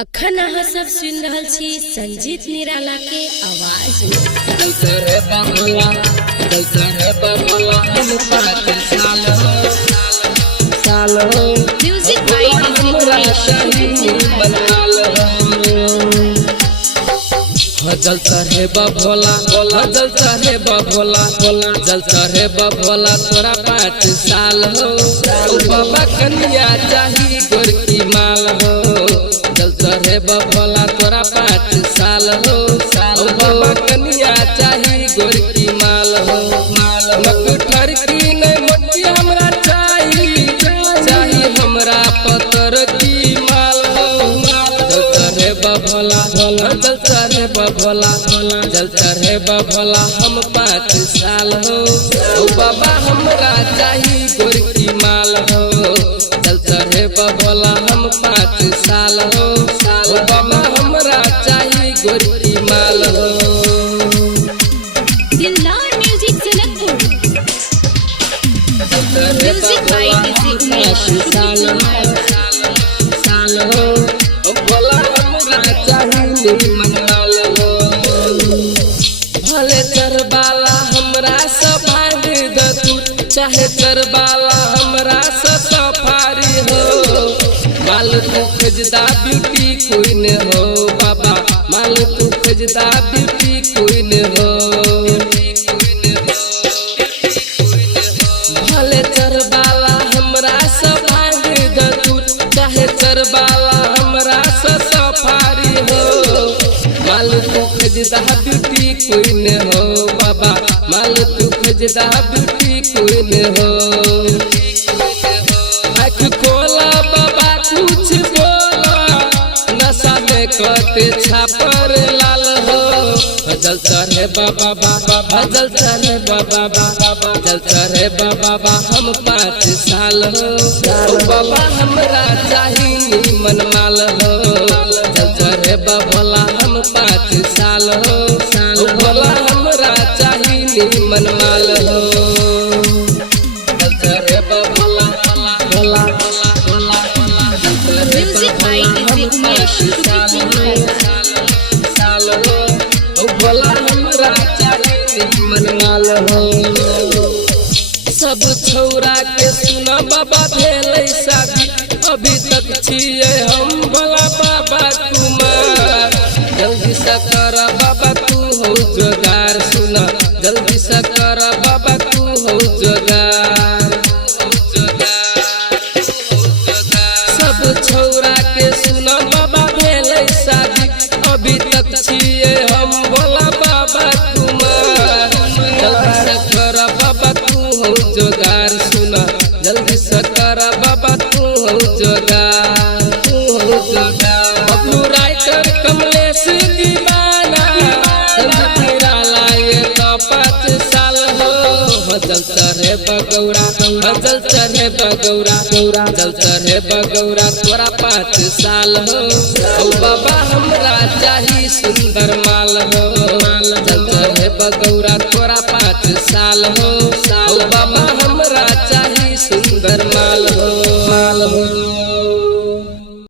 अखन अहाँ सब सुन रहल छी संजीत निराला के आवाज में। म्यूजिक बाय जल चढ़े भोला जल चढ़े भोला जल चढ़े भोला तोरा 5 साल हो बाबा कन्या चाही गोरकी माल हो। जल चढ़े भोला तोरा 5 साल हो बाबा कन्या चाही गोरकी माल हो। मकुठर की नहीं मोटी हमरा चाही हमरा पतर की माल हो। जल चढ़े भोला जल चढ़े जल चढ़े भोला हम 5 साल हो बाबा हमरा चाही गोरकी माल हो। जल चढ़े भोला हम 5 साल हो बाबा हमरा चाही गोरकी माल हो। दिलदार म्यूजिक जनकपुर। म्यूजिक बाय साल हो भोला हमरा चाही मंगल हो। भले चरबाला हमरा से भांग द तू चाहे चरबाला हमरा से सफारी हो। माल तू खजदा ब्यूटी क्वीन हो बाबा माल तू खजदा ब्यूटी क्वीन हो। भले चरबाला हमरा से भांग द तू चाहे चरबाला हमरा से सफारी हो। माल तू खजदा ब्यूटी क्वीन हो बाबा माल तू खजदा ब्यूटी क्वीन हो। आँख खोला बाबा कुछ बोला नशा में कटे छापर लाल हो। जल चढ़े बाबा जल चढ़े बाबा जल चढ़े बाबा हम 5 साल हो बाबा हमरा चाही मन माल हो। जल चढ़े भोला हम 5 साल हो भोला हमरा चाही मन माल हो। जल चढ़े भोला म्यूजिक बाय साल हो भोला हमरा चाही मन माल हो। सब छौरा के सुना बाबा भेलै शादी अभी तक छिए हम भोला बाबा कुमार। जल्दी से कर बाबा तू हो जोगार सुना जल्दी से कर बाबा तू हो जोगार। सब छौरा के सुना बाबा भेलै शादी अभी तक छिए हम भोला बाबा कुमार। जल्दी से कर बाबा तू हो जोगार सुना जल्दी से कर बाबा तू हो जोगार बबलू राइटर कमलेश दीवाना निराला ये तो 5 साल हो। जल चढ़े बगौरा जल चढ़े बगौरा जल चढ़े बगौरा तोरा 5 साल हो बाबा हमरा चाही सुंदर माल हो। जल चढ़े बगौरा तोरा 5 साल हो बाबा हमरा चाही सुंदर माल हो।